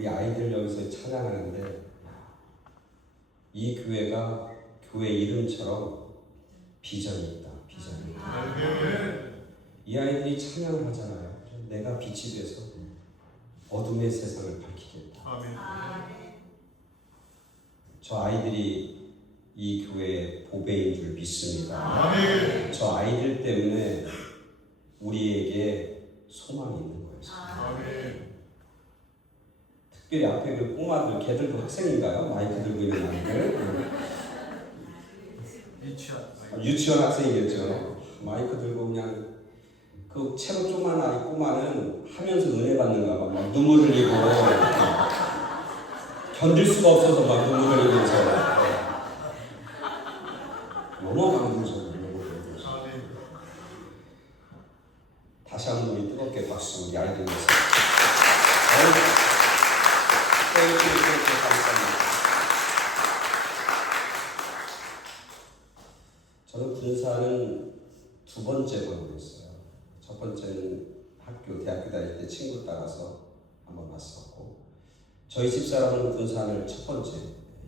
우리 아이들 여기서 찬양하는데 이 교회가 교회 이름처럼 비전이 있다. 비전이 있다. 이 아이들이 찬양을 하잖아요. 내가 빛이 돼서 어둠의 세상을 밝히겠다. 저 아이들이 이 교회의 보배인 줄 믿습니다. 저 아이들 때문에 우리에게 소망이 있는 거예요. 특별히 앞에 그 꼬마들, 걔들도 학생인가요? 마이크 들고 있는 아이들. 유치원 학생이겠죠. 마이크 들고 그냥 그 체로 조그만 아이 꼬마는 하면서 은혜 받는가 봐. 막 눈물 흘리고 견딜 수가 없어서 막 눈물 흘리면서 너무 감동적이고 다시 한번 우리 뜨겁게 박수 우리 아이들 위해서. 저는 군사는 두 번째 번이었어요. 첫 번째는 대학교 다닐 때 친구 따라서 한번 왔었고, 저희 집사람은 군산을 첫 번째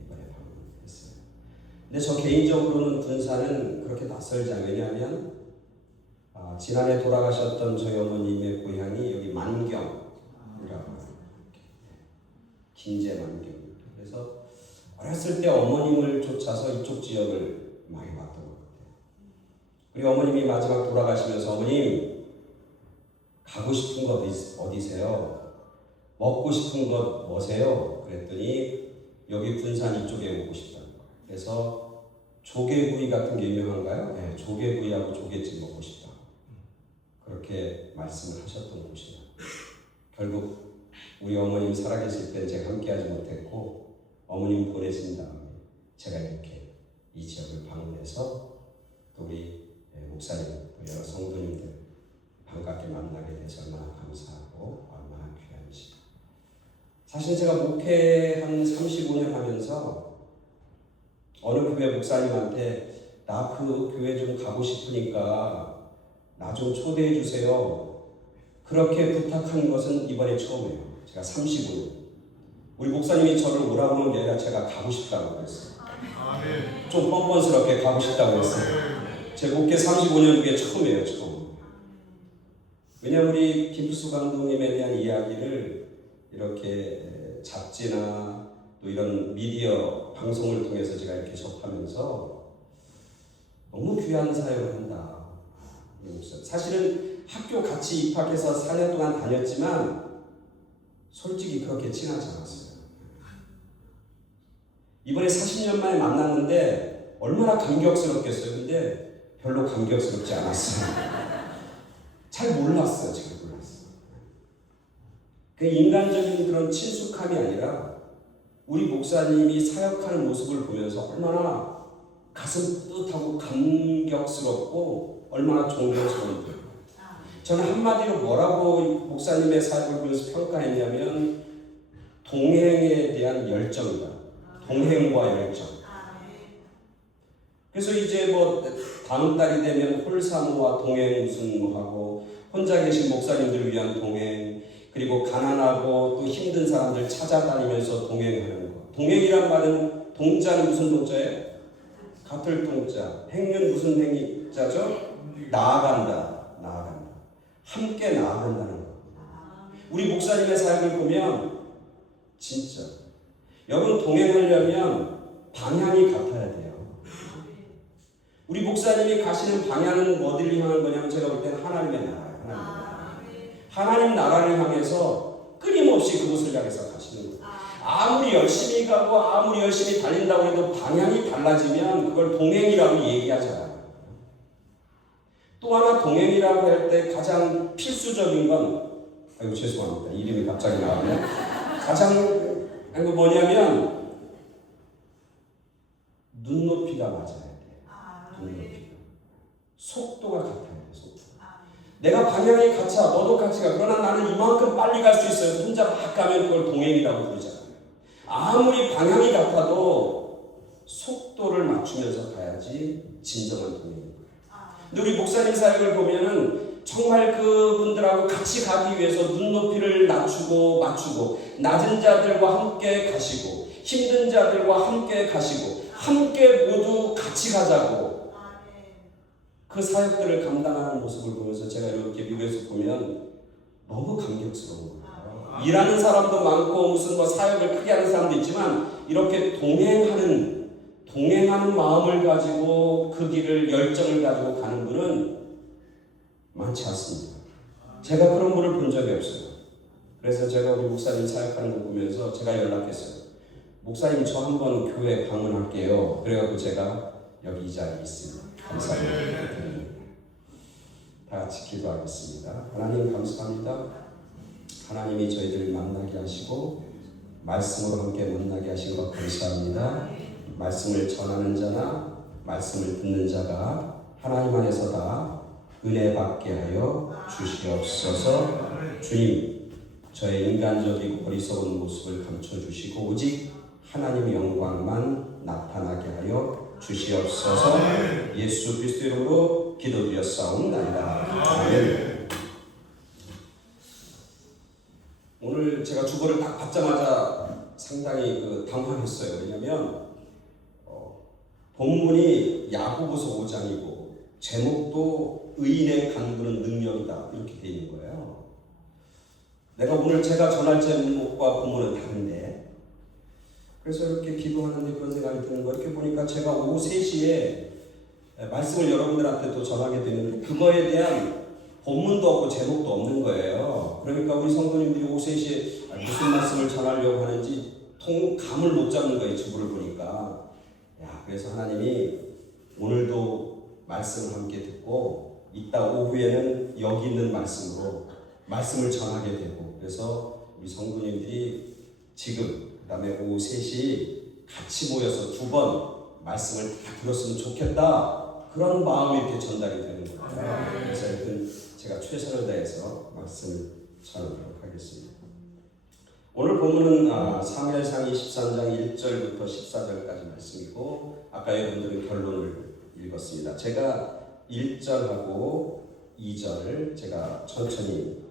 이번에 방문했어요. 근데 저 개인적으로는 군산은 그렇게 낯설지 않아요. 왜냐하면 지난해 돌아가셨던 저희 어머님의 고향이 여기 만경이라고 해요. 김제 만경. 그래서 어렸을 때 어머님을 쫓아서 이쪽 지역을 많이 봤던 것 같아요. 우리 어머님이 마지막 돌아가시면서 어머님 가고 싶은 것 어디세요? 먹고 싶은 것 뭐세요? 그랬더니 여기 군산 이쪽에 오고 싶다는 거예요. 그래서 조개구이 같은 게 유명한가요? 네, 조개구이하고 조개찜 먹고 싶다. 그렇게 말씀을 하셨던 곳이에요. 결국 우리 어머님 살아계실 때 제가 함께하지 못했고 어머님 보내신 다음에 제가 이렇게 이 지역을 방문해서 또 우리 목사님 또 여러 성도님들 반갑게 만나게 돼서 얼마나 감사하고 얼마나 귀한지. 사실 제가 목회 한 35년 하면서 어느 교회 목사님한테 나 그 교회 좀 가고 싶으니까 나 좀 초대해 주세요. 그렇게 부탁한 것은 이번에 처음이에요. 제가 35년. 우리 목사님이 저를 오라고 하는 게 아니라 제가 가고 싶다고 그랬어요. 좀 뻔뻔스럽게 가고 싶다고 했어요. 제 목회 35년 중에 처음이에요. 처음. 왜냐하면 우리 김필수 감독님에 대한 이야기를 이렇게 잡지나 또 이런 미디어 방송을 통해서 제가 이렇게 접하면서 너무 귀한 사역을 한다. 사실은 학교 같이 입학해서 4년 동안 다녔지만 솔직히 그렇게 친하지 않았어요. 이번에 40년 만에 만났는데 얼마나 감격스럽겠어요. 근데 별로 감격스럽지 않았어요. 잘 몰랐어요. 잘 몰랐어요. 그 인간적인 그런 친숙함이 아니라 우리 목사님이 사역하는 모습을 보면서 얼마나 가슴 뿌듯하고 감격스럽고 얼마나 존경스러운지. 저는 한마디로 뭐라고 목사님의 사역을 보면서 평가했냐면 동행에 대한 열정이다. 동행과 열정. 그래서 이제 뭐 다음 달이 되면 홀사모와 동행 무슨 뭐 하고 혼자 계신 목사님들을 위한 동행, 그리고 가난하고 또 힘든 사람들 찾아다니면서 동행하는 거. 동행이란 말은 동자는 무슨 동자예요? 같을 동자. 행은 무슨 행자죠? 나아간다. 나아간다. 함께 나아간다는 거. 우리 목사님의 사역을 보면 진짜 여러분 동행하려면 방향이 같아야 돼요. 우리 목사님이 가시는 방향은 어디를 향한 거냐면 제가 볼 때는 하나님의 나라예요. 하나님 나라를 향해서 끊임없이 그곳을 향해서 가시는 거예요. 아무리 열심히 가고 아무리 열심히 달린다고 해도 방향이 달라지면 그걸 동행이라고 얘기하잖아요. 또 하나 동행이라고 할 때 가장 필수적인 건, 아이고 죄송합니다. 이름이 갑자기 나왔네. 가장 뭐냐면 눈높이가 맞아야 돼. 눈높이가. 속도가 같아야 돼. 속도. 내가 방향이 같아. 너도 같이 가. 그러나 나는 이만큼 빨리 갈 수 있어요. 혼자 막 가면 그걸 동행이라고 부르잖아요. 아무리 방향이 같아도 속도를 맞추면서 가야지 진정한 동행입니다. 근데 우리 목사님 사역을 보면은 정말 그분들하고 같이 가기 위해서 눈높이를 낮추고 맞추고 낮은 자들과 함께 가시고 힘든 자들과 함께 가시고 함께 모두 같이 가자고 그 사역들을 감당하는 모습을 보면서 제가 이렇게 미국에서 보면 너무 감격스러운 거예요. 일하는 사람도 많고 무슨 뭐 사역을 크게 하는 사람도 있지만 이렇게 동행하는 마음을 가지고 그 길을 열정을 가지고 가는 분은 많지 않습니다. 제가 그런 분을 본 적이 없어요. 그래서 제가 우리 목사님 사역하는 거 보면서 제가 연락했어요. 목사님 저 한번 교회 방문할게요. 그래갖고 제가 여기 이 자리에 있습니다. 감사합니다. 다 같이 기도하겠습니다. 하나님 감사합니다. 하나님이 저희들을 만나게 하시고 말씀으로 함께 만나게 하신 것 감사합니다. 말씀을 전하는 자나 말씀을 듣는 자가 하나님 안에서 다 은혜 받게 하여 주시옵소서. 주님, 저의 인간적이고 어리석은 모습을 감춰주시고 오직 하나님의 영광만 나타나게 하여 주시옵소서. 예수 그리스도 이름으로 기도드렸사옵나이다. 아멘. 오늘 제가 주보를 딱 받자마자 상당히 당황했어요. 왜냐하면 본문이 야고보서 5장이고 제목도 의인의 간구는 능력이다 이렇게 되어 있는 거예요. 내가 오늘 제가 전할 제목과 본문은 다른데 그래서 이렇게 기도하는데 그런 생각이 드는 거예요. 이렇게 보니까 제가 오후 3시에 말씀을 여러분들한테 또 전하게 되는데 그거에 대한 본문도 없고 제목도 없는 거예요. 그러니까 우리 성도님들이 오후 3시에 무슨 말씀을 전하려고 하는지 감을 못 잡는 거예요. 주부를 보니까. 그래서 하나님이 오늘도 말씀을 함께 듣고 이따 오후에는 여기 있는 말씀으로 말씀을 전하게 되고 그래서 우리 성도님들이 지금 그 다음에 오후 3시 같이 모여서 2번 말씀을 다 들었으면 좋겠다 그런 마음이 이렇게 전달이 되는 거예요. 그래서 하여튼 제가 최선을 다해서 말씀을 전하도록 하겠습니다. 오늘 본문은 사무엘상 23장 1절부터 14절까지 말씀이고 아까 여러분들은 결론을 읽었습니다. 제가 1절하고 2절 제가 천천히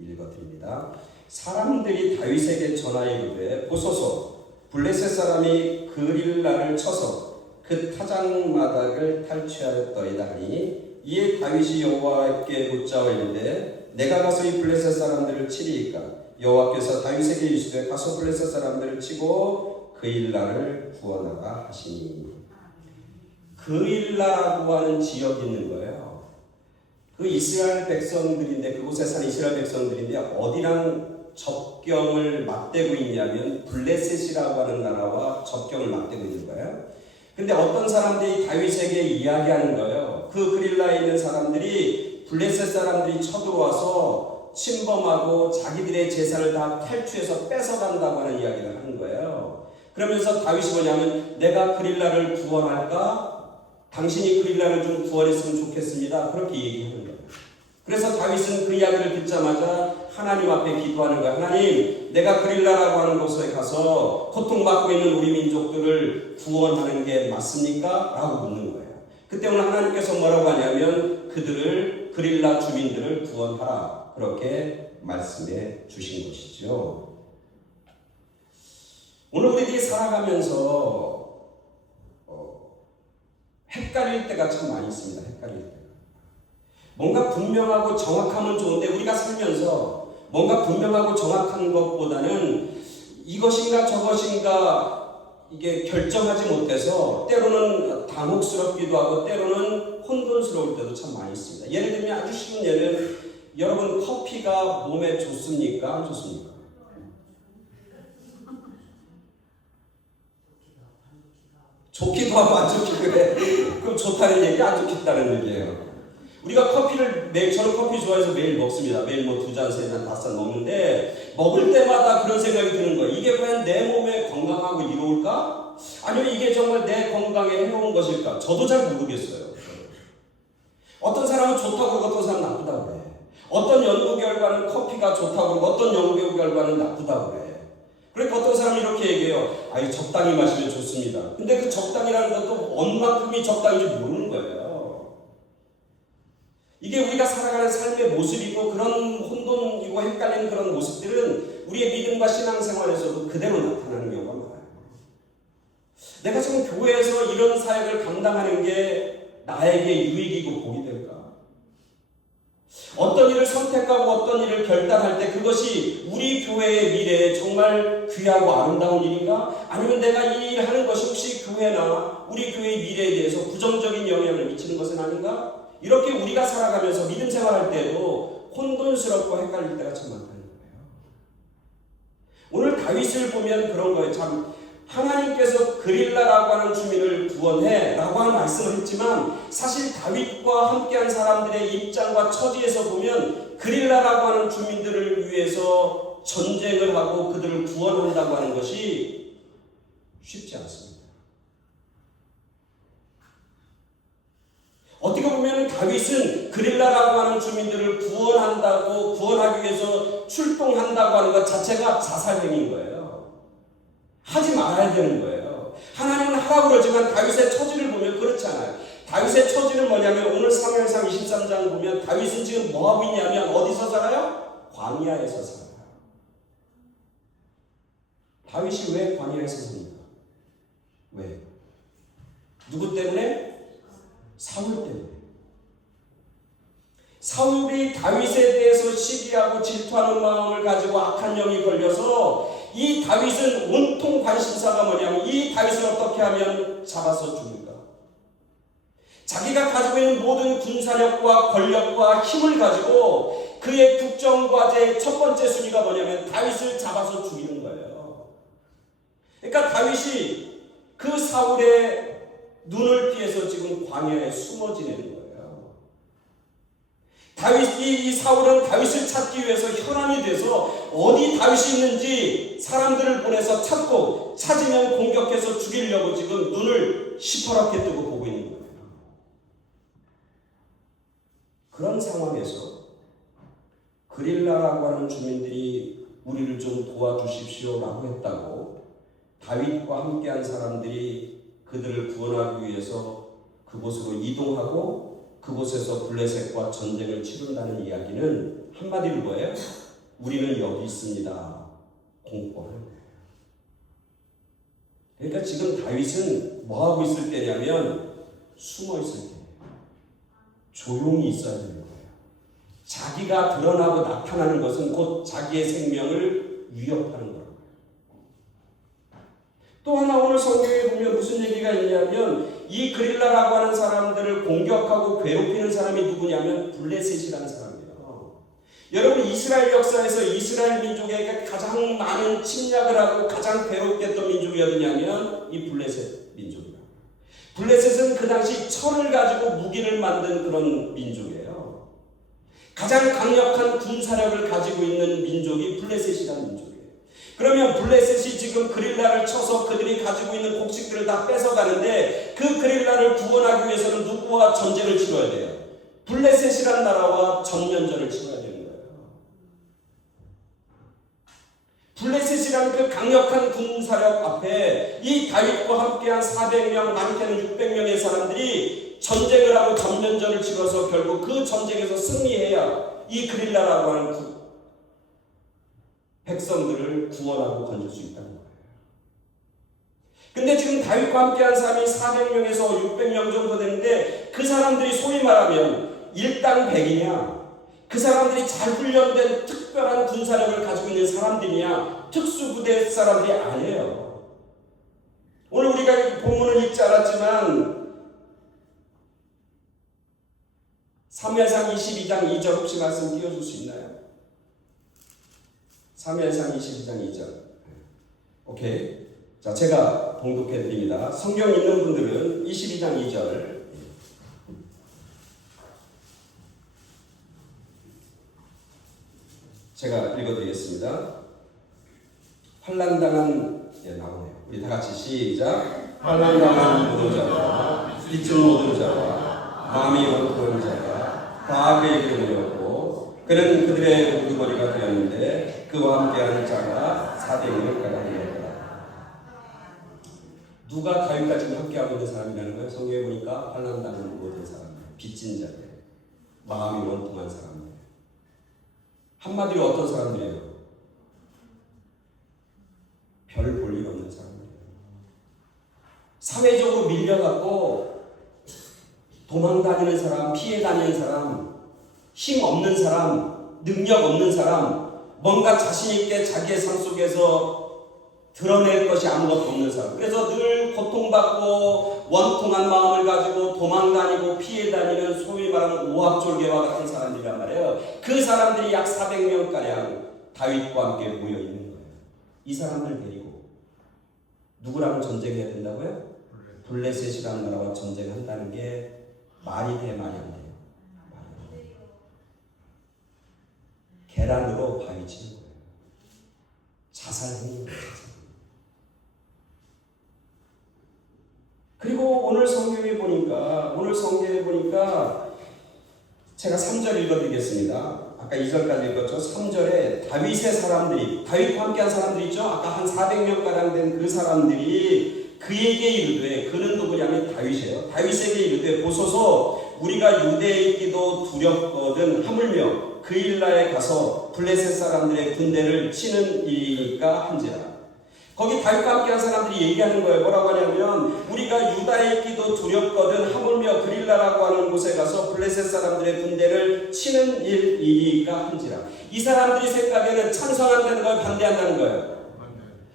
읽어드립니다. 사람들이 다윗에게 전하여 이르되 보소서 블레셋 사람이 그릴라를 쳐서 그 타작마당을 탈취하였더이다 하니 이에 다윗이 여호와께 묻자와 이르되 내가 가서 이 블레셋 사람들을 치리이까 여호와께서 다윗에게 이르시되 가서 블레셋 사람들을 치고 그일라를 구원하라 하시니 그일라라고 하는 지역이 있는 거예요. 그 이스라엘 백성들인데 그곳에 사는 이스라엘 백성들인데 어디랑 접경을 맞대고 있냐면 블레셋이라고 하는 나라와 접경을 맞대고 있는 거예요. 근데 어떤 사람들이 다윗에게 이야기하는 거예요. 그 그릴라에 있는 사람들이 블레셋 사람들이 쳐들어와서 침범하고 자기들의 재산을 다 탈취해서 뺏어간다고 하는 이야기를 하는 거예요. 그러면서 다윗이 뭐냐면 내가 그릴라를 구원할까? 당신이 그릴라를 좀 구원했으면 좋겠습니다. 그렇게 얘기하는 거예요. 그래서 다윗은 그 이야기를 듣자마자 하나님 앞에 기도하는 거예요. 하나님, 내가 그릴라라고 하는 곳에 가서 고통받고 있는 우리 민족들을 구원하는 게 맞습니까? 라고 묻는 거예요. 그때 오늘 하나님께서 뭐라고 하냐면 그릴라 주민들을 구원하라. 그렇게 말씀해 주신 것이죠. 오늘 우리들이 살아가면서 헷갈릴 때가 참 많이 있습니다. 헷갈릴 때가. 뭔가 분명하고 정확하면 좋은데 우리가 살면서 뭔가 분명하고 정확한 것보다는 이것인가 저것인가 이게 결정하지 못해서 때로는 당혹스럽기도 하고 때로는 혼돈스러울 때도 참 많이 있습니다. 예를 들면 아주 쉬운 예는 여러분 커피가 몸에 좋습니까? 안 좋습니까? 좋기도 하고 안 좋기도 해. 그럼 좋다는 얘기, 안 좋겠다는 얘기예요. 우리가 커피를 저는 커피 좋아해서 매일 먹습니다. 매일 뭐 2잔, 3잔, 5잔 먹는데 먹을 때마다 그런 생각이 드는 거예요. 이게 과연 내 몸에 건강하고 이로울까? 아니면 이게 정말 내 건강에 해로운 것일까? 저도 잘 모르겠어요. 어떤 사람은 좋다고 그러고 어떤 사람은 나쁘다고 그래. 어떤 연구 결과는 커피가 좋다고 그러고 어떤 연구 결과는 나쁘다고 그래. 그러니까 어떤 사람이 이렇게 얘기해요. 적당히 마시면 좋습니다. 근데 그 적당이라는 것도 얼마큼이 적당인지 모르는 거예요. 이게 우리가 살아가는 삶의 모습이고 그런 혼돈이고 헷갈리는 그런 모습들은 우리의 믿음과 신앙생활에서도 그대로 나타나는 경우가 많아요. 내가 지금 교회에서 이런 사역을 감당하는 게 나에게 유익이고 복이 될까? 어떤 일을 선택하고 어떤 일을 결단할 때 그것이 우리 교회의 미래에 정말 귀하고 아름다운 일인가? 아니면 내가 이 일을 하는 것이 혹시 교회나 우리 교회의 미래에 대해서 부정적인 영향을 미치는 것은 아닌가? 이렇게 우리가 살아가면서 믿음 생활할 때도 혼돈스럽고 헷갈릴 때가 참 많다는 거예요. 오늘 다윗을 보면 그런 거예요. 참 하나님께서 그릴라라고 하는 주민을 구원해 라고 하는 말씀을 했지만 사실 다윗과 함께한 사람들의 입장과 처지에서 보면 그릴라라고 하는 주민들을 위해서 전쟁을 하고 그들을 구원한다고 하는 것이 쉽지 않습니다. 어떻게 보면 다윗은 그릴라라고 하는 주민들을 구원하기 위해서 출동한다고 하는 것 자체가 자살행위인 거예요. 하지 말아야 되는 거예요. 하나님은 하라고 그러지만 다윗의 처지를 보면 그렇지 않아요. 다윗의 처지는 뭐냐면 오늘 사무엘상 23장 보면 다윗은 지금 뭐하고 있냐면 어디서 살아요? 광야에서 살아요. 다윗이 왜 광야에서 삽니까? 왜? 누구 때문에? 사울 때문에. 사울이 다윗에 대해서 시기하고 질투하는 마음을 가지고 악한 영이 걸려서 이 다윗은 온통 관심사가 뭐냐면 이 다윗을 어떻게 하면 잡아서 죽을까? 자기가 가지고 있는 모든 군사력과 권력과 힘을 가지고 그의 국정과제의 첫 번째 순위가 뭐냐면 다윗을 잡아서 죽이는 거예요. 그러니까 다윗이 그 사울의 눈을 피해서 지금 광야에 숨어 지내는 거예요. 이 사울은 다윗을 찾기 위해서 혈안이 돼서 어디 다윗이 있는지 사람들을 보내서 찾으면 공격해서 죽이려고 지금 눈을 시퍼렇게 뜨고 보고 있는 거예요. 그런 상황에서 그릴라라고 하는 주민들이 우리를 좀 도와주십시오라고 했다고 다윗과 함께한 사람들이 그들을 구원하기 위해서 그곳으로 이동하고 그곳에서 블레셋과 전쟁을 치른다는 이야기는 한마디로 뭐예요? 우리는 여기 있습니다. 공포하는 거예요. 그러니까 지금 다윗은 뭐하고 있을 때냐면 숨어 있을 때예요. 조용히 있어야 되는 거예요. 자기가 드러나고 나타나는 것은 곧 자기의 생명을 위협하는 거예요. 또 하나 오늘 성경에 보면 무슨 얘기가 있냐면 이 그릴라라고 하는 사람들을 공격하고 괴롭히는 사람이 누구냐면 블레셋이라는 사람이에요. 여러분 이스라엘 역사에서 이스라엘 민족에게 가장 많은 침략을 하고 가장 괴롭게 했던 민족이 어디냐면 이 블레셋 민족이에요. 블레셋은 그 당시 철을 가지고 무기를 만든 그런 민족이에요. 가장 강력한 군사력을 가지고 있는 민족이 블레셋이라는 민족이에요. 그러면 블레셋이 지금 그릴라를 쳐서 그들이 가지고 있는 곡식들을 다 뺏어가는데 그 그릴라를 구원하기 위해서는 누구와 전쟁을 치러야 돼요? 블레셋이라는 나라와 전면전을 치러야 되는 거예요. 블레셋이라는 그 강력한 군사력 앞에 이 다윗과 함께한 400명, 많게는 600명의 사람들이 전쟁을 하고 전면전을 치러서 결국 그 전쟁에서 승리해야 이 그릴라라고 하는 백성들을 구원하고 건질 수 있다는 거예요. 근데 지금 다윗과 함께한 사람이 400명에서 600명 정도 되는데 그 사람들이 소위 말하면 일당백이냐, 그 사람들이 잘 훈련된 특별한 군사력을 가지고 있는 사람들이냐, 특수부대 사람들이 아니에요. 오늘 우리가 본문을 읽지 않았지만 사무엘상 22장 2절 혹시 말씀 띄워줄 수 있나요? 사무엘상 22장 2절. 오케이. 자, 제가 봉독해 드립니다. 성경 있는 분들은 22장 2절. 제가 읽어 드리겠습니다. 환난당한 나오네요. 우리 다 같이 시작. 환난당한 노동자와 빚진 노동자와 마음이 원통한 자가 다 그에게 모였고 그는 그들의 우두머리가 되었는데 그와 함께하는 자가 400명을 가다니었다. 누가 다윗과 지금 함께하고 있는 사람이라는 거예요? 성경에 보니까 환난당한 모든 사람, 빚진 자들. 마음이 원통한 사람들. 한마디로 어떤 사람들이에요? 별 볼 일 없는 사람들이에요. 사회적으로 밀려갖고 도망다니는 사람, 피해 다니는 사람, 힘 없는 사람, 능력 없는 사람, 뭔가 자신 있게 자기의 삶 속에서 드러낼 것이 아무것도 없는 사람. 그래서 늘 고통받고 원통한 마음을 가지고 도망다니고 피해 다니는 소위 말하는 오합졸개와 같은 사람들이란 말이에요. 그 사람들이 약 400명가량 다윗과 함께 모여 있는 거예요. 이 사람들 데리고 누구랑 전쟁해야 된다고요? 블레셋이라는 나라와 전쟁한다는 게 말이 돼, 말이 안 돼요? 말이 안 돼요. 계란으로 바위 치는 거예요. 자살행위예요. 그리고 오늘 성경에 보니까 제가 3절 읽어드리겠습니다. 아까 2절까지 읽었죠. 3절에 다윗의 사람들이, 다윗과 함께한 사람들이 있죠. 아까 한 400명가량 된 그 사람들이 그에게 이르되, 그는 누구냐면 다윗이에요. 다윗에게 이르되 보소서 우리가 유대에 있기도 두렵거든 하물며 그 일나에 가서 블레셋 사람들의 군대를 치는 일이니까 한지라. 거기 다윗과 함께한 사람들이 얘기하는 거예요. 뭐라고 하냐면 우리가 유다에 있기도 두렵거든 하물며 그릴라라고 하는 곳에 가서 블레셋 사람들의 군대를 치는 일이니까 한지라. 이 사람들이 생각에는 찬성한다는 거예요? 반대한다는 거예요?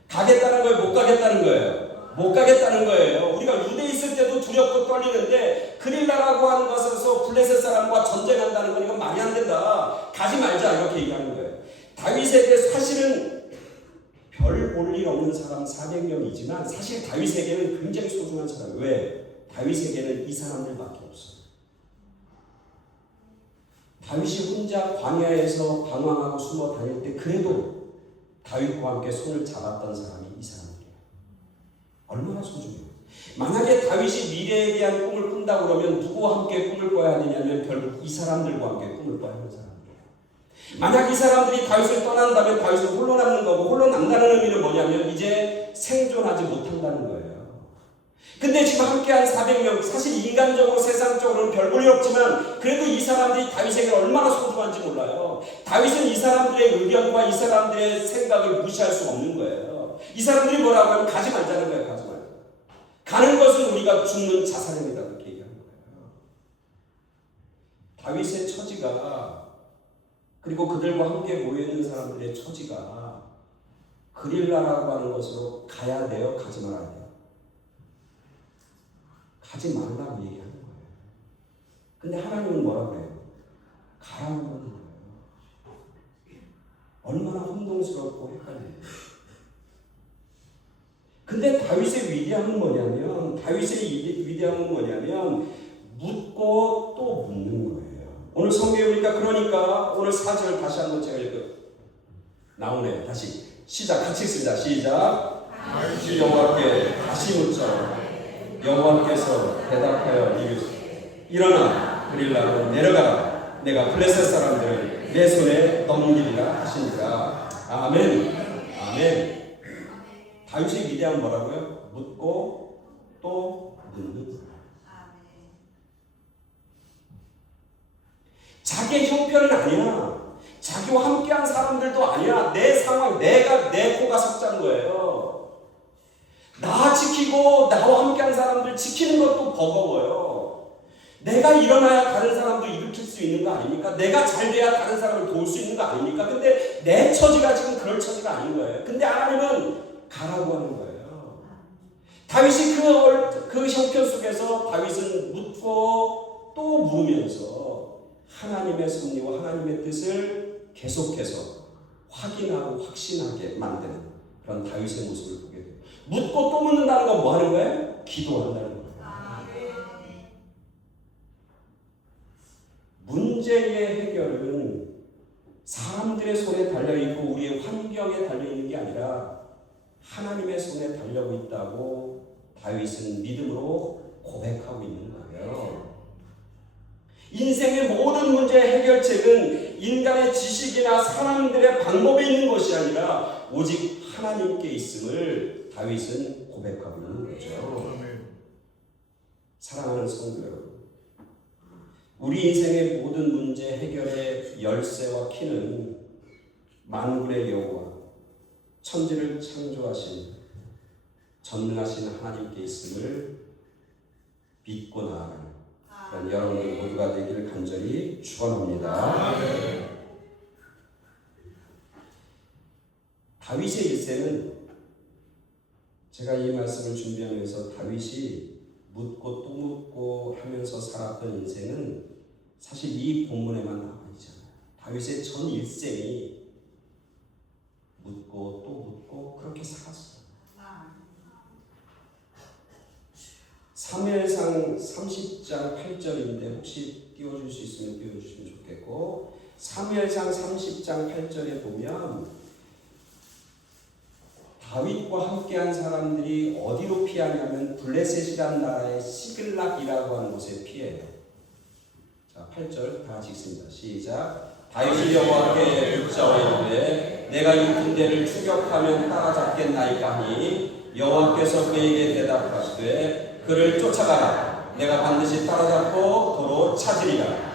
가겠다는 거예요? 못 가겠다는 거예요? 못 가겠다는 거예요. 우리가 유대에 있을 때도 두렵고 떨리는데 그릴라라고 하는 곳에서 블레셋 사람과 전쟁한다는 건 이건 말이 안 된다. 가지 말자 이렇게 얘기하는 거예요. 다윗에게 사실은 별 볼 일 없는 사람 400명이지만 사실 다윗에게는 굉장히 소중한 사람. 왜? 다윗에게는 이 사람들밖에 없어요. 다윗이 혼자 광야에서 방황하고 숨어 다닐 때 그래도 다윗과 함께 손을 잡았던 사람이 이 사람들이에요. 얼마나 소중해요. 만약에 다윗이 미래에 대한 꿈을 꾼다고 그러면 누구와 함께 꿈을 꿔야 되냐면 결국 이 사람들과 함께 꿈을 꿔야 하는 사람들이에요. 만약 이 사람들이 다윗을 떠난다면 다윗은 홀로 남는 거고, 홀로 남다는 의미는 뭐냐면 이제 생존하지 못한다는 거예요. 근데 지금 함께한 400명, 사실 인간적으로 세상적으로는 별 볼 일 없지만 그래도 이 사람들이 다윗에게 얼마나 소중한지 몰라요. 다윗은 이 사람들의 의견과 이 사람들의 생각을 무시할 수 없는 거예요. 이 사람들이 뭐라고 하면 가지 말자는 거예요. 가지 말자. 가는 것은 우리가 죽는 자살행위다 그렇게 얘기하는 거예요. 다윗의 처지가, 그리고 그들과 함께 모여있는 사람들의 처지가 그릴라라고 하는 것으로 가야 돼요? 가지 말아야 돼요? 가지 말라고 얘기하는 거예요. 근데 하나님은 뭐라고 해요? 가라고 하는 거예요. 얼마나 혼동스럽고 헷갈려요. 근데 다윗의 위대함은 뭐냐면 묻고 또 묻는 거예요. 오늘 성경에 보니까 그러니까 오늘 4절 다시 한번 제가 나오네요. 다시 시작, 같이 쓰자. 시작. 여호와께 다시 묻자. 여호와께서 대답하여 이르시되 일어나 그릴라로 내려가라. 내가 블레셋 사람들을 내 손에 넘기리라 하시니라. 아멘. 아멘. 다윗의 위대함은 뭐라고요? 묻고 또 묻는 거예요. 자기의 형편은 아니야. 자기와 함께한 사람들도 아니야. 내 상황, 내 코가 석자인 거예요. 나 지키고 나와 함께한 사람들 지키는 것도 버거워요. 내가 일어나야 다른 사람도 일으킬 수 있는 거 아닙니까? 내가 잘 돼야 다른 사람을 도울 수 있는 거 아닙니까? 근데 내 처지가 지금 그럴 처지가 아닌 거예요. 근데 하나님은 가라고 하는 거예요. 다윗이 그 형편 속에서 다윗은 묻고 또 물으면서 하나님의 섭리와 하나님의 뜻을 계속해서 확인하고 확신하게 만드는 그런 다윗의 모습을 보게 돼요. 묻고 또 묻는다는 건 뭐 하는 거예요? 기도한다는 거예요. 문제의 해결은 사람들의 손에 달려있고 우리의 환경에 달려있는 게 아니라 하나님의 손에 달려있다고 다윗은 믿음으로 고백하고 있는 거예요. 인생의 모든 문제의 해결책은 인간의 지식이나 사람들의 방법에 있는 것이 아니라 오직 하나님께 있음을 다윗은 고백하고 있는 거죠. 사랑하는 성도 여러분, 우리 인생의 모든 문제 해결의 열쇠와 키는 만군의 여호와, 천지를 창조하신 전능하신 하나님께 있음을 믿고 나아가는 그런 여러분들 모두가 되기를 간절히 축원합니다. 다윗의 일생은, 제가 이 말씀을 준비하면서 다윗이 묻고 또 묻고 하면서 살았던 인생은 사실 이 본문에만 나와 있잖아요. 다윗의 전 일생이 묻고 또 묻고 그렇게 살았어요. 사무엘상 30장 8절인데 혹시 띄워줄 수 있으면 띄워주시면 좋겠고, 사무엘상 30장 8절에 보면 다윗과 함께한 사람들이 어디로 피하냐면 블레셋이라는 나라의 시글락이라고 하는 곳에 피해요. 자, 8절 다 같이 읽습니다. 시작. 다윗이 여호와께 묻자와 이르되 내가 이 군대를 추격하면 따라잡겠나이까 하니 여호와께서 그에게 대답하시되 그를 쫓아가라. 내가 반드시 따라잡고 도로 찾으리라.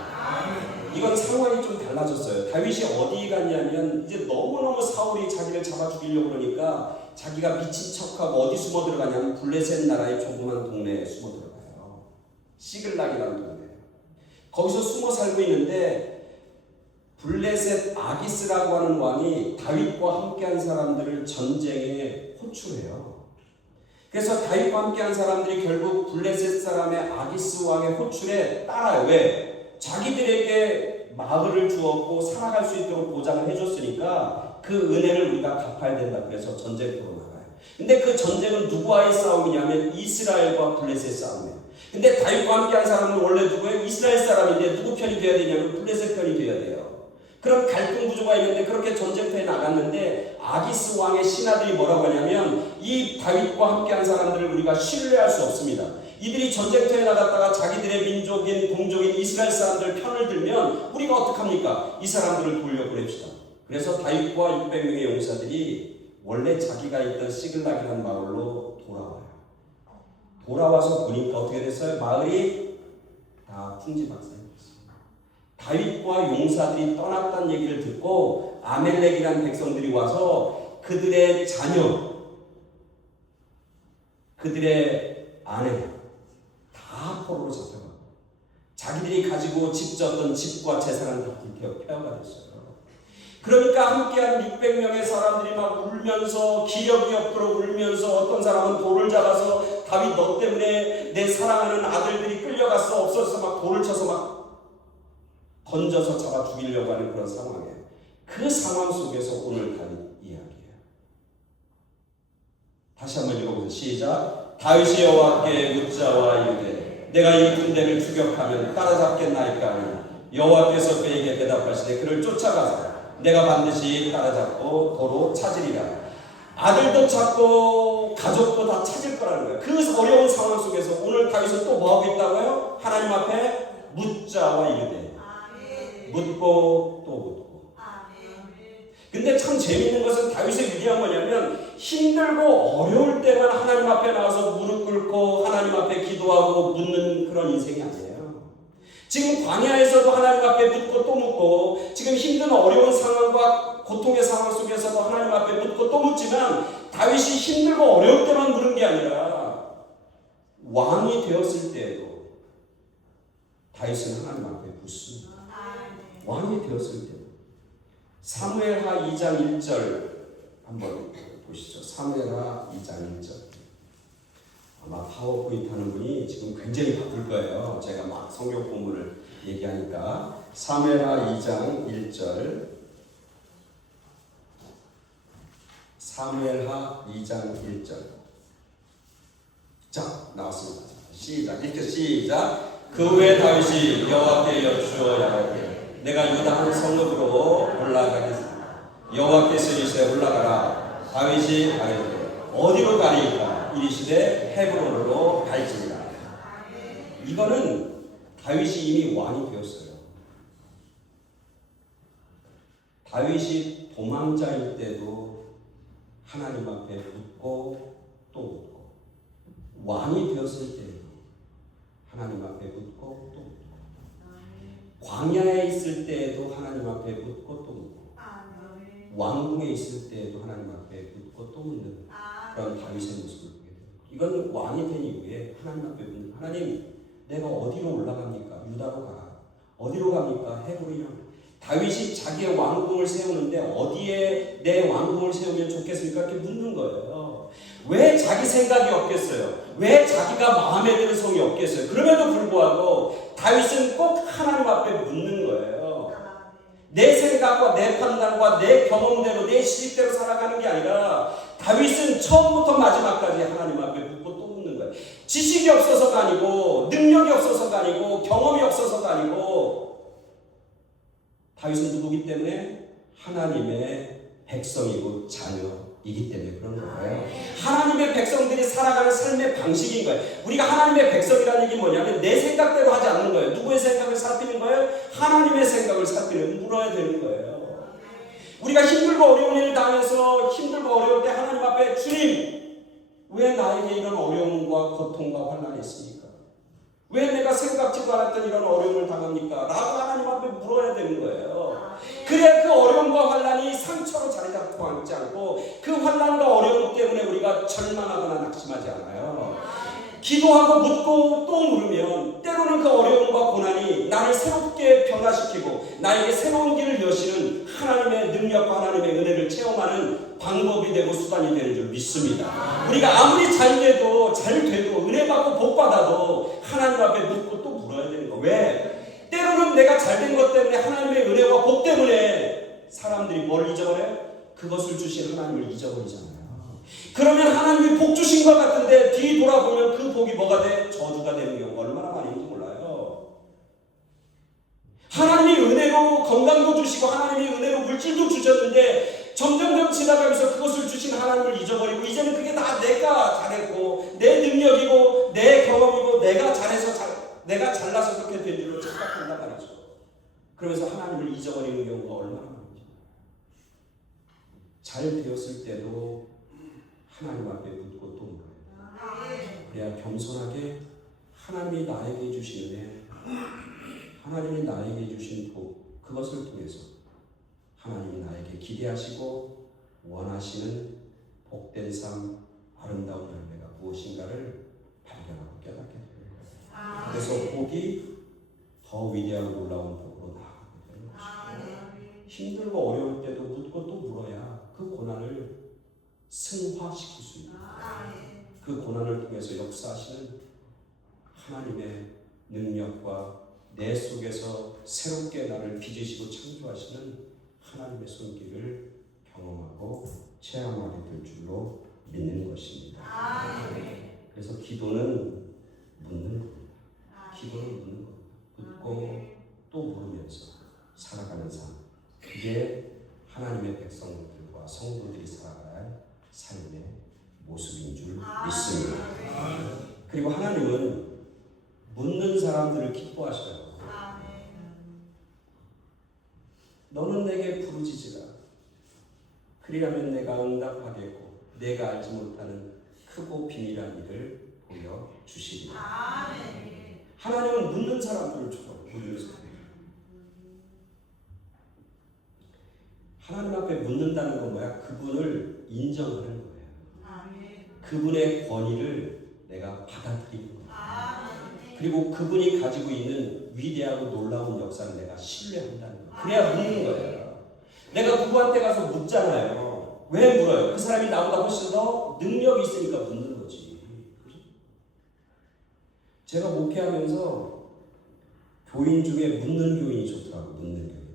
이건 상황이 좀 달라졌어요. 다윗이 어디 갔냐면 이제 너무너무 사울이 자기를 잡아 죽이려고 그러니까 자기가 미친 척하고 어디 숨어 들어가냐면 블레셋 나라의 조그만 동네에 숨어 들어가요. 시글락이라는 동네예요. 거기서 숨어 살고 있는데 블레셋 아기스라고 하는 왕이 다윗과 함께한 사람들을 전쟁에 호출해요. 그래서 다윗과 함께한 사람들이 결국 블레셋 사람의 아기스 왕의 호출에 따라요. 왜? 자기들에게 마을을 주었고 살아갈 수 있도록 보장을 해줬으니까 그 은혜를 우리가 갚아야 된다. 그래서 전쟁터로 나가요. 근데 그 전쟁은 누구와의 싸움이냐면 이스라엘과 블레셋 싸움이에요. 근데 다윗과 함께한 사람은 원래 누구예요? 이스라엘 사람인데 누구 편이 돼야 되냐면 블레셋 편이 돼야 돼요. 그런 갈등 구조가 있는데 그렇게 전쟁터에 나갔는데 아기스 왕의 신하들이 뭐라고 하냐면 이 다윗과 함께한 사람들을 우리가 신뢰할 수 없습니다. 이들이 전쟁터에 나갔다가 자기들의 민족인 동족인 이스라엘 사람들 편을 들면 우리가 어떡합니까? 이 사람들을 돌려보냅시다. 그래서 다윗과 600명의 용사들이 원래 자기가 있던 시글락이라는 마을로 돌아와요. 돌아와서 보니까 어떻게 됐어요? 마을이 다 풍지박산이 됐어요. 다윗과 용사들이 떠났다는 얘기를 듣고 아멜렉이라는 백성들이 와서 그들의 자녀, 그들의 아내 다 포로로 잡혀가고 자기들이 가지고 짓졌던 집과 재산은 다 불태워 폐허가 됐어요. 그러니까 함께한 600명의 사람들이 막 울면서 기력이 없도록 울면서 어떤 사람은 돌을 잡아서 다윗 너 때문에 내 사랑하는 아들들이 끌려갔어 없어서 막 돌을 쳐서 막 던져서 잡아 죽이려고 하는 그런 상황이에요. 그 상황 속에서 오늘 다윗 이야기예요. 다시 한번 읽어보세요. 시작. 다윗이 여호와께 묻자와 이르되 내가 이 군대를 추격하면 따라잡겠나이까 하니 여호와께서 그에게 대답하시되 그를 쫓아가서 내가 반드시 따라잡고 도로 찾으리라. 아들도 찾고 가족도 다 찾을 거라는 거예요. 그 어려운 상황 속에서 오늘 다윗은 또 뭐하고 있다고요? 하나님 앞에 묻자와 이르되 묻고 또 묻고. 근데 참 재밌는 것은 다윗의 위대한 뭐냐면 힘들고 어려울 때만 하나님 앞에 나와서 무릎 꿇고 하나님 앞에 기도하고 묻는 그런 인생이 아니에요. 지금 광야에서도 하나님 앞에 묻고 또 묻고 지금 힘든 어려운 상황과 고통의 상황 속에서도 하나님 앞에 묻고 또 묻지만 다윗이 힘들고 어려울 때만 묻는 게 아니라 왕이 되었을 때에도 다윗은 하나님 앞에 묻습니다. 왕이 되었을 때 사무엘하 2장 1절 한번 보시죠. 사무엘하 2장 1절. 아마 파워포인트 하는 분이 지금 굉장히 바쁠 거예요. 제가 막 성경 본문을 얘기하니까. 사무엘하 2장 1절. 사무엘하 2장 1절. 자, 나왔습니다. 시작. 읽게 시작. 그 후에 다윗이 여호와께 여쭈어 야하되 내가 유다 한 성읍으로 올라가겠습니다. 여호와께서 이르시되 올라가라. 다윗이 가려되 어디로 가리까? 이르시되 헤브론으로 갈지니라. 이거는 다윗이 이미 왕이 되었어요. 다윗이 도망자일 때도 하나님 앞에 묻고 또 묻고 왕이 되었을 때도 하나님 앞에 묻고 또 묻고 광야에 있을 때에도 하나님 앞에 묻고 또 묻고 왕궁에 있을 때에도 하나님 앞에 묻고 또 묻는 그런 다윗의 모습을 보게 돼요. 이건 왕이 된 이후에 하나님 앞에 묻는, 하나님 내가 어디로 올라갑니까? 유다로 가라. 어디로 갑니까? 헤브론이요. 다윗이 자기의 왕궁을 세우는데 어디에 내 왕궁을 세우면 좋겠습니까? 이렇게 묻는 거예요. 왜 자기 생각이 없겠어요? 왜 자기가 마음에 드는 성이 없겠어요? 그럼에도 불구하고 다윗은 꼭 하나님 앞에 묻는 거예요. 내 생각과 내 판단과 내 경험대로 내 시식대로 살아가는 게 아니라 다윗은 처음부터 마지막까지 하나님 앞에 묻고 또 묻는 거예요. 지식이 없어서가 아니고 능력이 없어서가 아니고 경험이 없어서가 아니고 다윗은 누구기 때문에 하나님의 백성이고 자녀이기 때문에 그런 거예요. 하나님의 백성들이 살아가는 삶의 방식인 거예요. 우리가 하나님의 백성이라는 얘기 뭐냐면 내 생각대로 하지 않는 거예요. 누구의 생각을 살피는 거예요? 하나님의 생각을 살피는, 물어야 되는 거예요. 우리가 힘들고 어려운 일을 당해서 힘들고 어려울 때 하나님 앞에 주님 왜 나에게 이런 어려움과 고통과 환난이 있습니까? 왜 내가 생각지도 않았던 이런 어려움을 당합니까? 라고 하나님 앞에 물어야 되는 거예요. 그래야 그 어려움과 환난이 상처로 자리 잡고 앉지 않고 그 환난과 어려움 때문에 우리가 절망하거나 낙심하지 않아요. 기도하고 묻고 또 물으면 때로는 그 어려움과 고난이 나를 새롭게 변화시키고 나에게 새로운 길을 여시는 하나님의 능력과 하나님의 은혜를 체험하는 방법이 되고 수단이 되는 줄 믿습니다. 우리가 아무리 잘 돼도 은혜 받고 복 받아도 하나님 앞에 묻고 또 물어야 되는 거. 왜? 때로는 내가 잘 된 것 때문에 하나님의 은혜와 복 때문에 사람들이 뭘 잊어버려요? 그것을 주신 하나님을 잊어버리잖아요. 그러면 하나님이 복 주신 것 같은데 뒤 돌아보면 그 복이 뭐가 돼? 저주가 되는 경우가 얼마나 많은지 몰라요. 하나님이 은혜로 건강도 주시고 하나님이 은혜로 물질도 주셨는데 점점 지나가면서 그것을 주신 하나님을 잊어버리고 이제는 그게 다 내가 잘했고 내 능력이고 내 경험이고 내가 내가 잘나서 그렇게 된 줄로 착각한단 말이죠. 그러면서 하나님을 잊어버리는 경우가 얼마나 많은지. 잘 되었을 때도 하나님 앞에 묻고 또 물어요. 그래야 겸손하게 하나님이 나에게 주신 은혜, 하나님이 나에게 주신 복, 그것을 통해서 하나님이 나에게 기대하시고 원하시는 복된 삶, 아름다운 열매가 무엇인가를 발견하고 깨닫게 됩니다. 그래서 복이 더 위대하고 놀라운 복으로 나아가게 되는 것이고 힘들고 어려울 때도 묻고 또 물어야 그 고난을 승화시킬 수 있는 그 고난을 통해서 역사하시는 하나님의 능력과 내 속에서 새롭게 나를 빚으시고 창조하시는 하나님의 손길을 경험하고 체험하게 될 줄로 믿는 것입니다. 그래서 기도는 묻는 겁니다. 기도는 묻는 겁니다. 묻고 또 물으면서 살아가는 삶, 그게 하나님의 백성들과 성도들이 살아가야 할 삶의 모습인 줄 믿습니다. 그리고 하나님은 묻는 사람들을 기뻐하셔요. 너는 내게 부르짖으라. 그리하면 내가 응답하겠고 내가 알지 못하는 크고 비밀한 일을 보여주시리라. 하나님은 묻는 사람들을 좋아해요. 하나님 앞에 묻는다는 건 뭐야? 그분을 인정하는 거예요. 그분의 권위를 내가 받아들이는 거예요. 그리고 그분이 가지고 있는 위대하고 놀라운 역사를 내가 신뢰한다는 거예요. 그래야 묻는 거예요. 내가 누구한테 가서 묻잖아요. 왜 물어요? 그 사람이 나보다 훨씬 더 능력이 있으니까 묻는 거지. 제가 목회하면서 교인 중에 묻는 교인이 좋더라고요. 묻는 교인.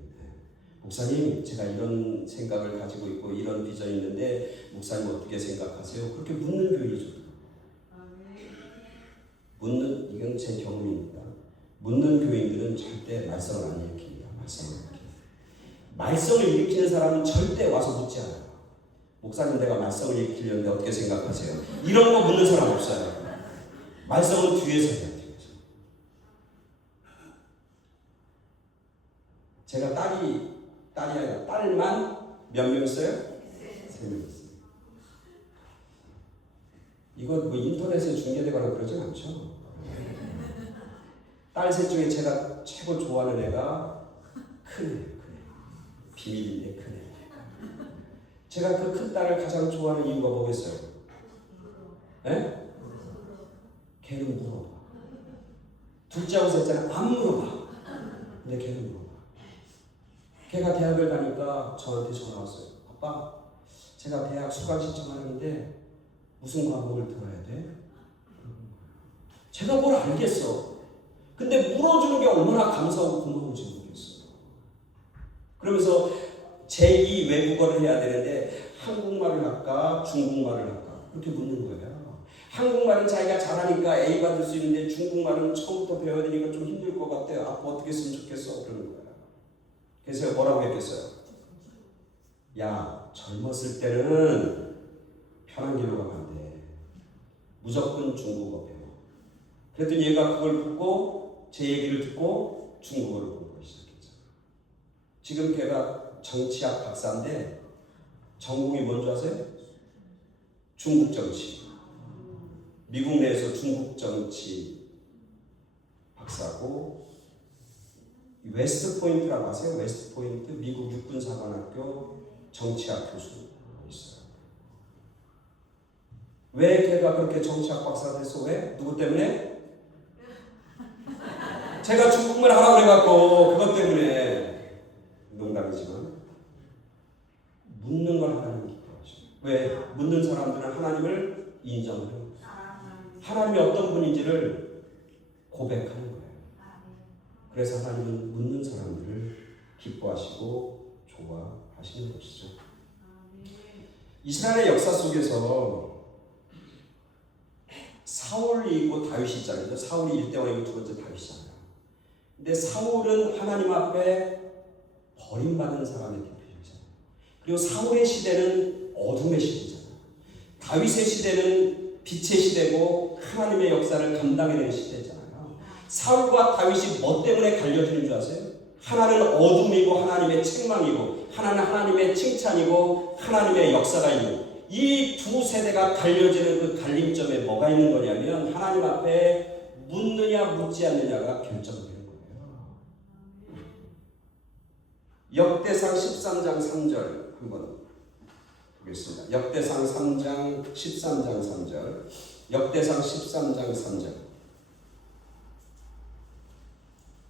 목사님, 제가 이런 생각을 가지고 있고 이런 비전이 있는데 목사님 어떻게 생각하세요? 그렇게 묻는 교인이 좋더라고요. 이건 제 경험입니다. 묻는 교인들은 절대 말썽을 안 일으킵니다. 말썽을 일으키는 사람은 절대 와서 묻지 않아요. 목사님, 내가 말썽을 일으키려는데 어떻게 생각하세요? 이런 거 묻는 사람 없어요. 말썽은 뒤에서 해요. 제가 딸이 아니라 딸만 몇 명 있어요? 3명 있어요. 이거 뭐 인터넷에 중계되거나 그러진 않죠. 딸 셋 중에 제가 최고 좋아하는 애가 큰애예요. 큰애. 비밀인데 큰애. 제가 그 큰 딸을 가장 좋아하는 이유가 뭐겠어요? 에? 걔는 물어봐. 둘째하고 셋째는 안 물어봐. 근데 걔는 물어봐. 걔가 대학을 가니까 저한테 전화 왔어요. 아빠, 제가 대학 수강 신청하는데 무슨 과목을 들어야 돼? 제가 뭘 알겠어. 근데 물어주는 게 얼마나 감사하고 고마운지 모르겠어요. 그러면서 제2 외국어를 해야 되는데 한국말을 할까 중국말을 할까 그렇게 묻는 거예요. 한국말은 자기가 잘하니까 A 받을 수 있는데 중국말은 처음부터 배워야 되니까 좀 힘들 것 같아요. 아빠 어떻게 했으면 좋겠어? 그러는 거예요. 그래서 뭐라고 했겠어요? 야, 젊었을 때는 편한 길로 가면 안 돼. 무조건 중국어 배워. 그랬더니 얘가 그걸 듣고 제 얘기를 듣고 중국어를 공부하기 시작했죠. 지금 걔가 정치학 박사인데 전공이 뭔지 아세요? 중국 정치. 미국 내에서 중국 정치 박사고 웨스트 포인트라고 아세요? 웨스트 포인트 미국 육군사관학교 정치학 교수로 있어요. 왜 걔가 그렇게 정치학 박사가 됐어? 왜? 누구 때문에? 제가 중국말 하라고 그래갖고 그것 때문에. 농담이지만 묻는 걸 하나님 기뻐하죠. 왜? 묻는 사람들은 하나님을 인정해요. 하나님이 어떤 분인지를 고백하는 거예요. 그래서 하나님은 묻는 사람들을 기뻐하시고 좋아하시는 것이죠. 이스라엘의 역사 속에서 사울이 있고 다윗이 있잖아요. 사울이 1대 왕이고 두 번째 다윗이잖아요. 근데 사울은 하나님 앞에 버림받은 사람의 대표이잖아요. 그리고 사울의 시대는 어둠의 시대잖아요. 다윗의 시대는 빛의 시대고 하나님의 역사를 감당해내는 시대잖아요. 사울과 다윗이 뭐 때문에 갈려지는 줄 아세요? 하나는 어둠이고 하나님의 책망이고 하나는 하나님의 칭찬이고 하나님의 역사가 있는 이 두 세대가 갈려지는 그 갈림점에 뭐가 있는 거냐면 하나님 앞에 묻느냐 묻지 않느냐가 결정되는 거예요. 역대상 13장 3절 한번 보겠습니다. 역대상 3장 13장 3절 역대상 13장 3절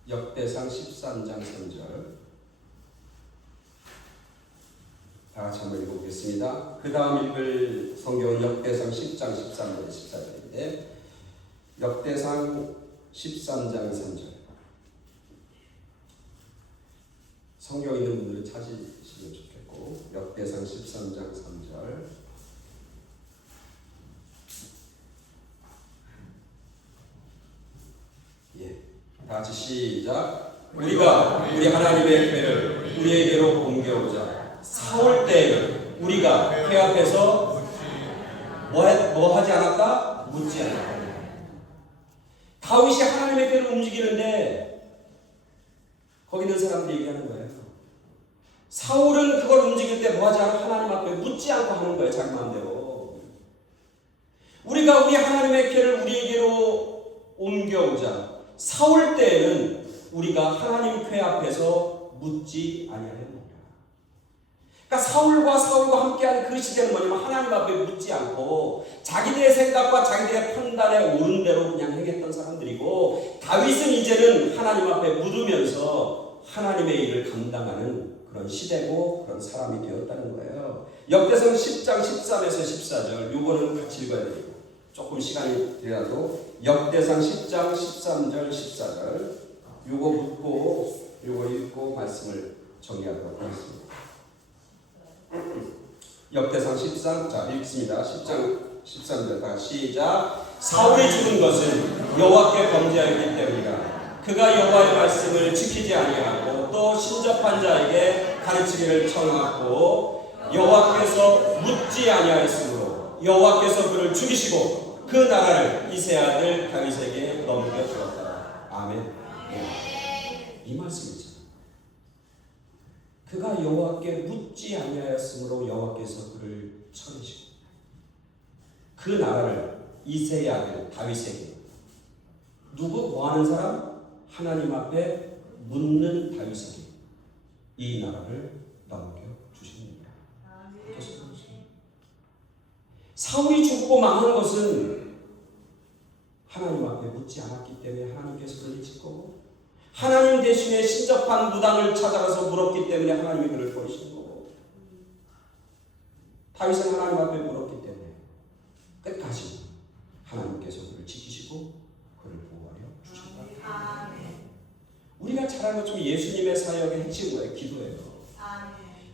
역대상 13장 3절 다 같이 한번 읽어보겠습니다. 그 다음 읽을 성경은 역대상 10장 13절 14절인데 역대상 13장 3절 성경 있는 분들은 찾으시면 좋겠고 역대상 13장 3절 다 같이 시작. 우리가 우리 하나님의 궤를 우리에게로 옮겨오자. 사울 때에는 우리가 궤 앞에서 뭐 하지 않았다? 묻지 않았다. 다윗이 하나님의 궤를 움직이는데 거기 있는 사람들이 얘기하는 거예요. 사울은 그걸 움직일 때 뭐 하지 않고 하나님 앞에 묻지 않고 하는 거예요. 자기 마음대로. 우리가 우리 하나님의 궤를 우리에게로 옮겨오자. 사울 때에는 우리가 하나님 궤 앞에서 묻지 아니하였느니라. 그러니까 사울과 함께한 그 시대는 뭐냐면 하나님 앞에 묻지 않고 자기들의 생각과 자기들의 판단에 옳은 대로 그냥 행했던 사람들이고 다윗은 이제는 하나님 앞에 묻으면서 하나님의 일을 감당하는 그런 시대고 그런 사람이 되었다는 거예요. 역대상 10장 13에서 14절 요거는 같이 읽어야 돼요. 조금 시간이 들어도 역대상 10장 13절 14절 요거 묻고 요거 읽고 말씀을 정리하도록 하겠습니다. 역대상 13, 자 읽습니다. 10장 13절 다 시작. 사울이 죽은 것은 여호와께 범죄하였기 때문이라. 그가 여호와의 말씀을 지키지 아니하고 또 신접한 자에게 가르치기를 청하고 여호와께서 묻지 아니하였으므로 여호와께서 그를 죽이시고 그 나라를 이세 아들 다윗에게 넘겨주었다. 아멘. 네. 이 말씀이죠. 그가 여호와께 묻지 아니하였으므로 여호와께서 그를 쳐내시고 그 나라를 이세의 아들 다윗에게 누구 뭐하는 사람? 하나님 앞에 묻는 다윗에게 이 나라를 넘겨주십니다. 사울이 죽고 망한 것은 하나님 앞에 묻지 않았기 때문에 하나님께서 그를 짓고, 하나님 대신에 신접한 무당을 찾아가서 물었기 때문에 하나님이 그를 버리신 거고, 다윗은 하나님 앞에 물었기 때문에 끝까지 하나님께서 그를 지키시고 그를 보호하여 주신다. 우리가 잘 알는 것처럼 예수님의 사역의 핵심은 뭐예요? 기도예요.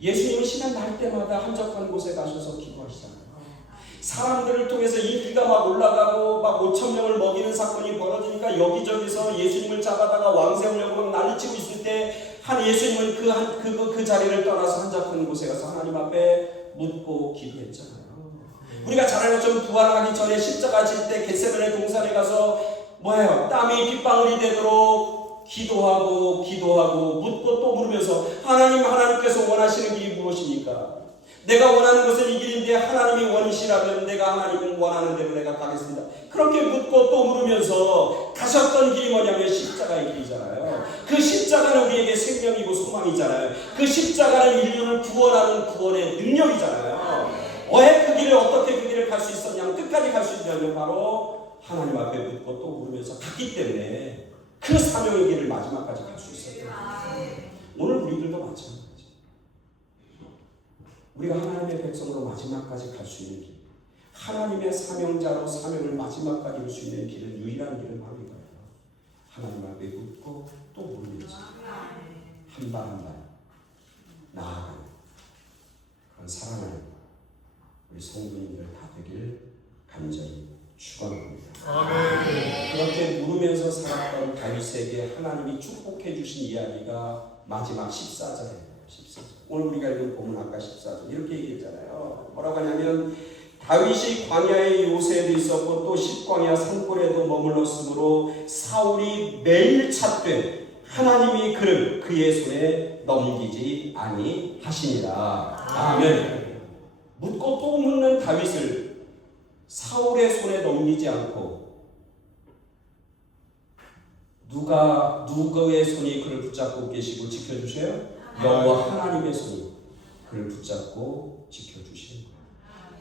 예수님은 시간 날 때마다 한적한 곳에 가셔서 기도하시잖아요. 사람들을 통해서 인기가 막 올라가고 막 5천 명을 먹이는 사건이 벌어지니까 여기저기서 예수님을 잡아다가 왕세우려고 막 난리치고 있을 때 한 예수님은 그 자리를 떠나서 한적한 곳에 가서 하나님 앞에 묻고 기도했잖아요. 우리가 잘 알는 것처럼 부활하기 전에 십자가 질 때 겟세마네 동산에 가서 뭐예요? 땀이 빗방울이 되도록 기도하고 묻고 또 물으면서 하나님께서 원하시는 길이 무엇입니까? 내가 원하는 것은 이 길인데 하나님이 원이시라면 내가 하나님은 원하는 대로 내가 가겠습니다. 그렇게 묻고 또 물으면서 가셨던 길이 뭐냐면 십자가의 길이잖아요. 그 십자가는 우리에게 생명이고 소망이잖아요. 그 십자가는 인류를 구원하는 구원의 능력이잖아요. 왜 그 길을 어떻게 그 길을 갈 수 있었냐면 끝까지 갈 수 있냐면 바로 하나님 앞에 묻고 또 물으면서 갔기 때문에 그 사명의 길을 마지막까지 갈 수 있었던 거예요. 오늘 우리들도 마찬가지예요. 우리가 하나님의 백성으로 마지막까지 갈 수 있는 길, 하나님의 사명자로 사명을 마지막까지 할 수 있는 길은 유일한 길은 바로 이거예요. 하나님 앞에 묻고 또 물으면서 한 발 한 발 나아가는 그런 사랑하는 우리 성도님들 다 되길 간절히 축원합니다. 그렇게 물으면서 살았던 다윗에게 하나님이 축복해 주신 이야기가 마지막 14절이에요. 14절. 오늘 우리가 읽은 본문 아까 14절 이렇게 얘기했잖아요. 뭐라고 하냐면 다윗이 광야의 요새도 있었고 또 십광야 산골에도 머물렀으므로 사울이 매일 찾되 하나님이 그를 그의 손에 넘기지 아니하시니라. 아멘. 묻고 또 묻는 다윗을 사울의 손에 넘기지 않고 누구의 손이 그를 붙잡고 계시고 지켜주세요? 여호와 하나님의 손이 그를 붙잡고 지켜주시는 거예요.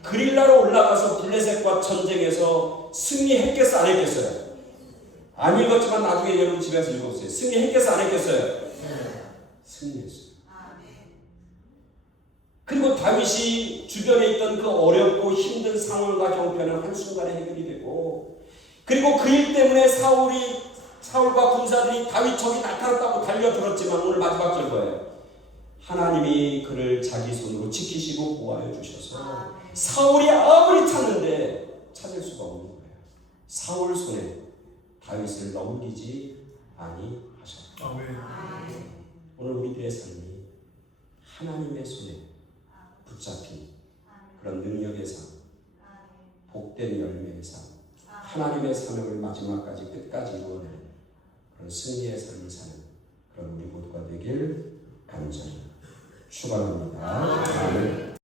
그릴라로 올라가서 블레셋과 전쟁에서 승리했겠어 안 했겠어요? 안 읽었지만 나중에 여러분 집에서 읽었어요. 승리했겠어 안 했겠어요? 승리했어요. 그리고 다윗이 주변에 있던 그 어렵고 힘든 상황과 형편은 한순간에 해결이 되고, 그리고 그 일 때문에 사울과 군사들이 다윗 적이 나타났다고 달려들었지만 오늘 마지막 절거예요. 하나님이 그를 자기 손으로 지키시고 보호하여 주셔서 사울이 아무리 찾는데 찾을 수가 없는 거예요. 사울 손에 다윗을 넘기지 아니하셨다. 오늘 우리들의 삶이 하나님의 손에 붙잡힌 그런 능력의 삶, 복된 열매의 삶, 하나님의 사명을 마지막까지 끝까지 이루어내는 그런 승리의 삶을 사는 그런 우리 모두가 되길 간절히 축원합니다. 아멘.